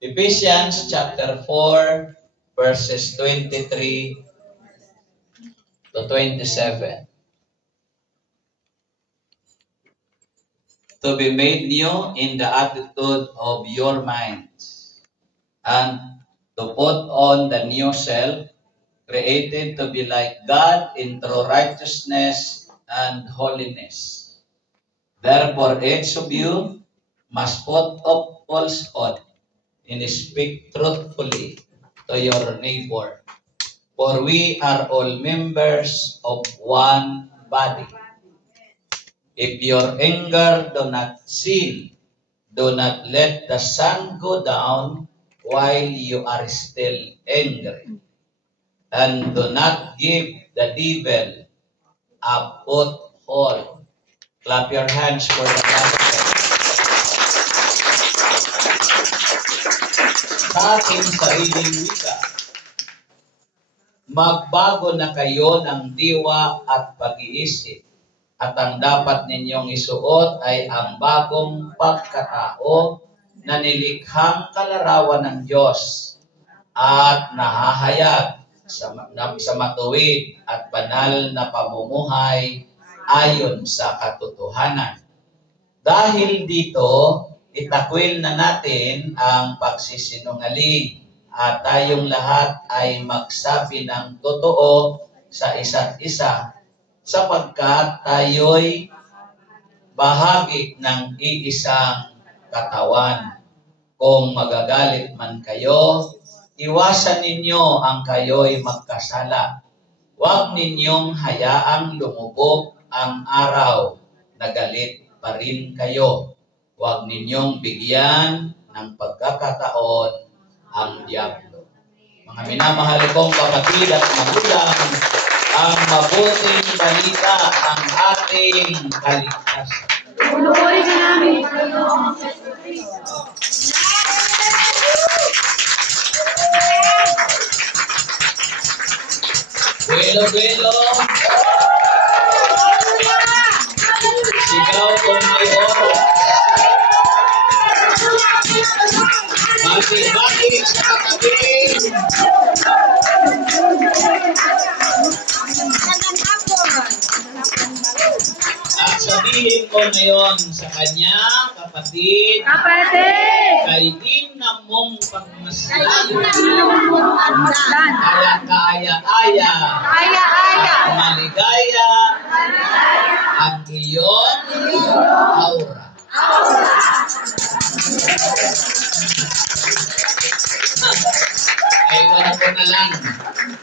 Ephesians chapter 4, verses 23 to 27. To be made new in the attitude of your minds, and to put on the new self, created to be like God in true righteousness and holiness. Therefore, each of you must put up falsehood and speak truthfully to your neighbor. For we are all members of one body. If your anger do not sin, do not let the sun go down while you are still angry. And do not give the devil a foothold. Clap your hands for the gospel. Sa ating sariling wika, magbago na kayo ng diwa at pag-iisip, at ang dapat ninyong isuot ay ang bagong pagkatao na nilikhang kalarawan ng Diyos at nahahayag sa matuwid at banal na pamumuhay ayon sa katotohanan. Dahil dito, itakwil na natin ang pagsisinungaling at tayong lahat ay magsabi ng totoo sa isa't isa sapagkat tayo'y bahagi ng iisang katawan. Kung magagalit man kayo, iwasan ninyo ang kayo'y magkasala. Huwag ninyong hayaang lumubog ang araw na galit pa rin kayo. Huwag ninyong bigyan ng pagkakataon ang diablo. Mga minamahal kong kapatid at magulang, ang mabuting balita ang ating kaligtasan. Puluhin namin kayo. Buelo. Sigaw kung may oras. Bati-bati sa katabi. At sabihin ko ngayon sa kanya, kapatid, kay di na mong pagmasdan, kaya-kaya, at maligaya, ang iyon aura. Ay, wala ko na lang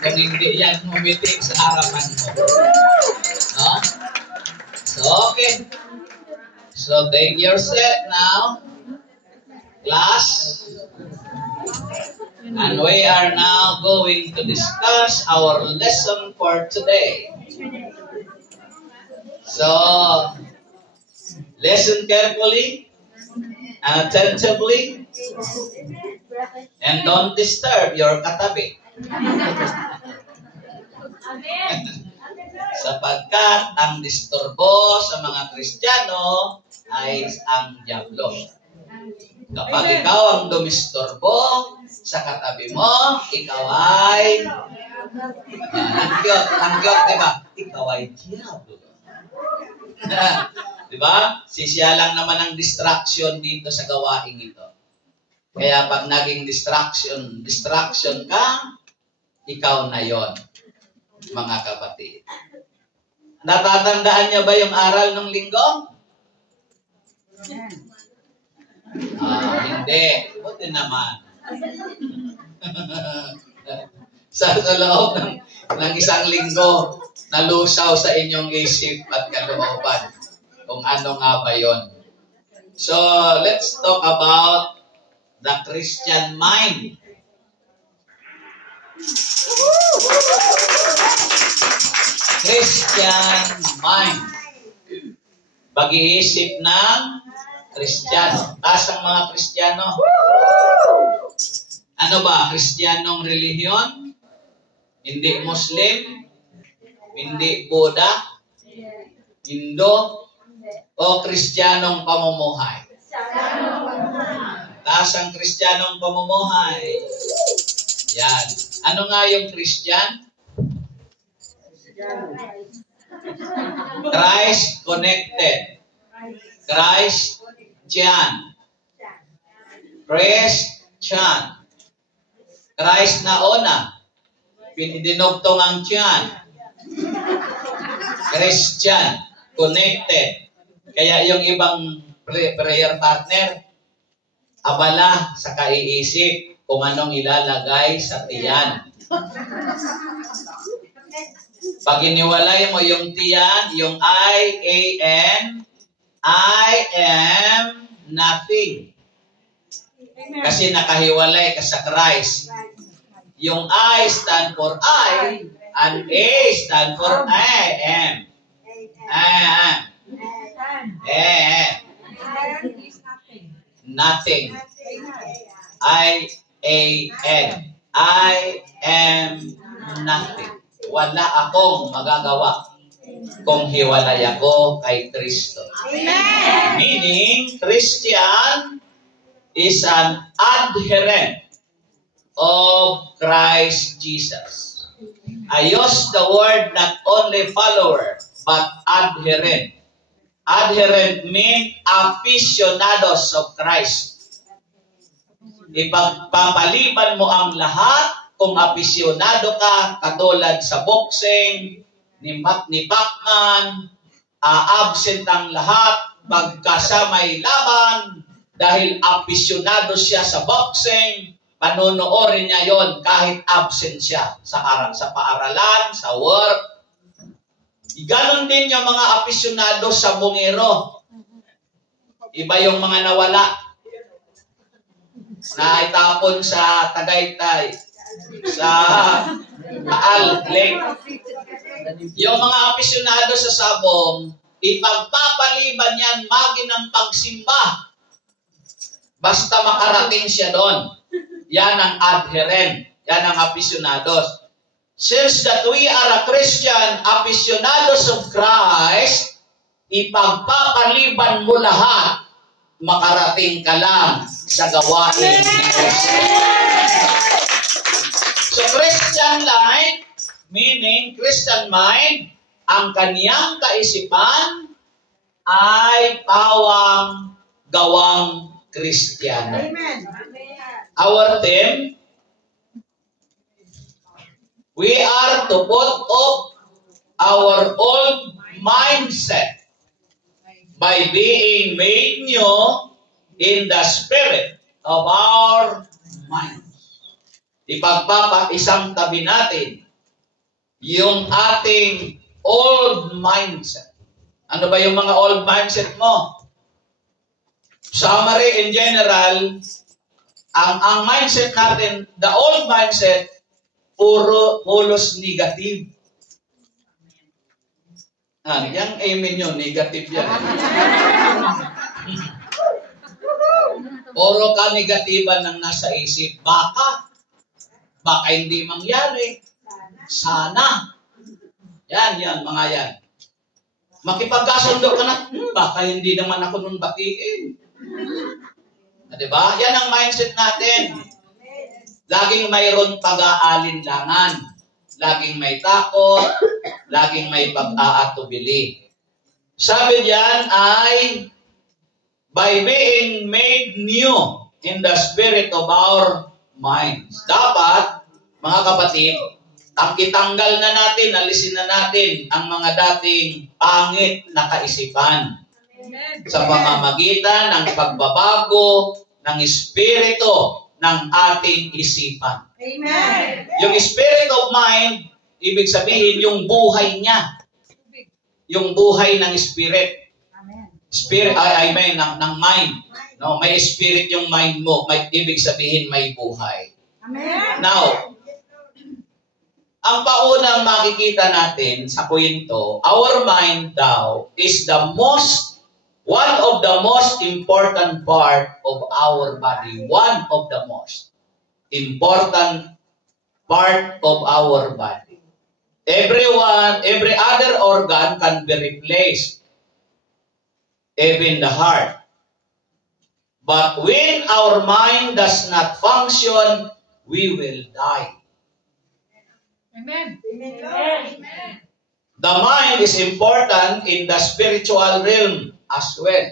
kung hindi yan humitik sa harapan mo. No? So, okay. So, take your seat now. Class. And we are now going to discuss our lesson for today. So, listen carefully and attentively and don't disturb your katabi. Sapagkat ang disturbo sa mga Kristiyano ay ang diablo. Kapag ikaw ang dumisturbo sa katabi mo, ikaw ay ang cute, diba? Ikaw ay diablo. Diba? Siya lang naman ang distraction dito sa gawaing ito. Kaya pag naging distraction ka, ikaw na yon, mga kapatid. Natatandaan niyo ba yung aral ng linggo? Hindi. Buti naman. sa loob ng isang linggo, nalusaw sa inyong isip at kalooban kung ano nga ba yon. So, let's talk about the Christian mind. Christian mind. Pag-iisip ng Kristiyano. Taas ang mga Kristiyano. Ano ba? Kristiyanong relihiyon? Hindi Muslim? Hindi Buddha? Hindu? O Kristiyanong pamumuhay? Tasang Kristiyanong pamumuhay. Yan. Ano nga yung Christian? Christ connected. Christian. Christian. Christ na una. Pinidinugtong ang tiyan. Christian. Connected. Kaya yung ibang prayer partner, abala sa kaiisip kung anong ilalagay sa tiyan. Pag iniwalay mo yung tiyan, yung I-A-N, I am nothing. Kasi nakahiwalay ka sa Christ. Yung I stand for I, and A stand for I am. Nothing. I-A-N. I am nothing. Wala akong magagawa kung hiwalay ako kay Kristo. Amen. Meaning, Christian is an adherent of Christ Jesus. I use the word not only follower, but adherent. Adherent means aficionados of Christ. Ipagpapaliban mo ang lahat kung aficionado ka, katulad sa boxing, ni Pacman, absent ang lahat, magkasamay laban, dahil aficionado siya sa boxing, panonoorin niya yon kahit absent siya sa paaralan, sa work. Ganon din yung mga aficionado sa bungero. Iba yung mga nawala, na itapon sa Tagaytay, sa Taal Lake. Yung mga aficionado sa sabong, ipagpapaliban yan maginang pagsimba. Basta makarating siya doon. Yan ang adherent. Yan ang aficionados. Since that we are a Christian, aficionados of Christ, ipagpapaliban mo lahat, makarating ka lang sa gawain ni Kristo. So Christian life, meaning Christian mind, ang kaniyang kaisipan ay pawang gawang Kristiyano. Our theme, we are to put off our old mindset by being made new in the spirit of our mind. Ipagpapaisang tabi natin yung ating old mindset. Ano ba yung mga old mindset mo? Summary in general, ang mindset natin, the old mindset, puros negative. Yung amen yun, negative yan. Puro ka negatiban ng nasa isip. Baka hindi mangyari. Sana. Yan, mga yan. Makipagkasundo ka na, baka hindi naman ako nun batiin. Diba? Yan ang mindset natin. Laging mayroon pag-aalinlangan. Laging may takot. Laging may pag-aatubili. Sabi diyan ay, by being made new in the spirit of our minds. Dapat, mga kapatid, ang itanggal na natin, alisin na natin ang mga dating pangit na kaisipan. Amen. Sa pamamagitan ng pagbabago ng espiritu ng ating isipan. Amen. Yung spirit of mind, ibig sabihin yung buhay niya. Yung buhay ng spirit. Spirit, I mean, ng mind. No, may spirit yung mind mo. Ibig sabihin may buhay. Amen. Now, ang paunang makikita natin sa kwento, our mind daw is one of the most important part of our body. One of the most important part of our body. Every other organ can be replaced. Even the heart. But when our mind does not function, we will die. Amen. The mind is important in the spiritual realm as well,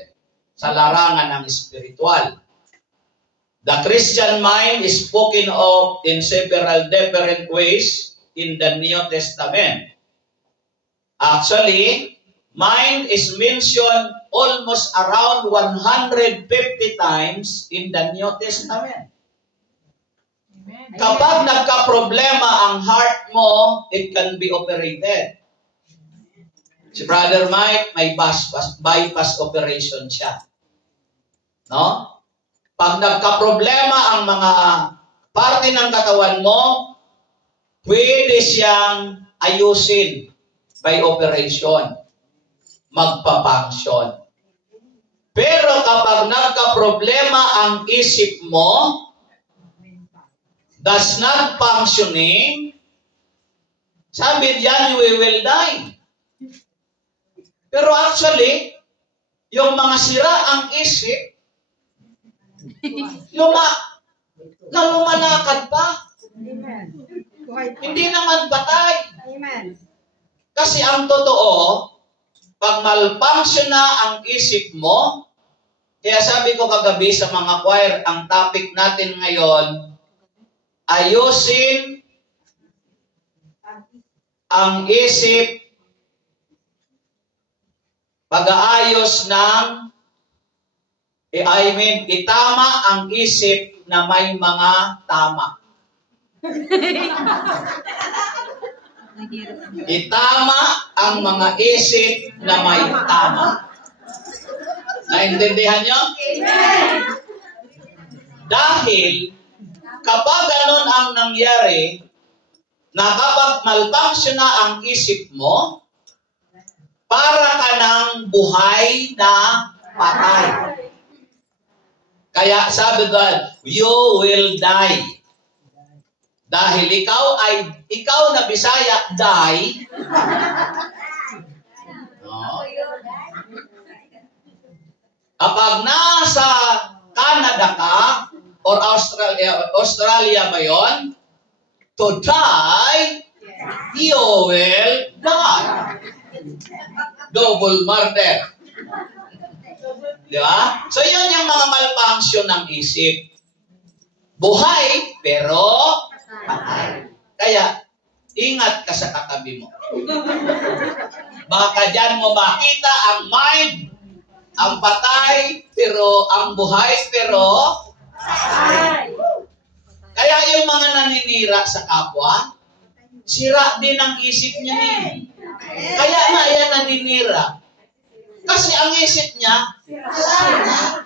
sa larangan ng spiritual. The Christian mind is spoken of in several different ways in the New Testament. Actually, mind is mentioned almost around 150 times in the New Testament. Kapag nagka-problema ang heart mo, it can be operated. Si Brother Mike, may bypass operation siya. No? Pag nagka-problema ang mga parte ng katawan mo, pwede siyang ayusin by operation. Magpa-function. Pero kapag nagka-problema ang isip mo, does not functioning, sabi diyan, we will die. Pero actually, yung mga sira ang isip, lumalakad pa. Hindi naman patay. Kasi ang totoo, pag malfunction na ang isip mo, kaya sabi ko kagabi sa mga choir, ang topic natin ngayon, ayusin ang isip, pag-aayos ng, itama ang isip na may mga tama. Itama ang mga isip na may tama. Naintindihan nyo? Dahil, kapag ganun ang nangyari, na kapag malfunction na ang isip mo, para ka ng buhay na patay. Kaya sabi God, you will die. Dahil ikaw na Bisaya, die. No? Kapag nasa Canada ka, or Australia ba yun? To die, you will die. Double murder. Di ba? So yun yung mga malfunction ng isip. Buhay, pero patay. Kaya, ingat ka sa katabi mo. Baka dyan mo makita ang mind, ang patay, pero ang buhay, pero patay. Kaya yung mga naninira sa kapwa, sira din ang isip niya eh. Kaya nga yan naninira. Kasi ang isip niya, sira.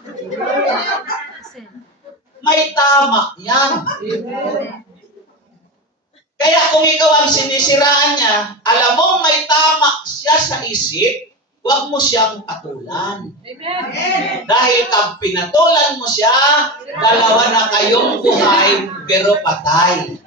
May tama yan. Kaya kung ikaw ang sinisiraan niya, alam mo may tama siya sa isip, huwag mo siyang patulan. Dahil pag pinatulan mo siya, dalawa na kayong buhay pero patay.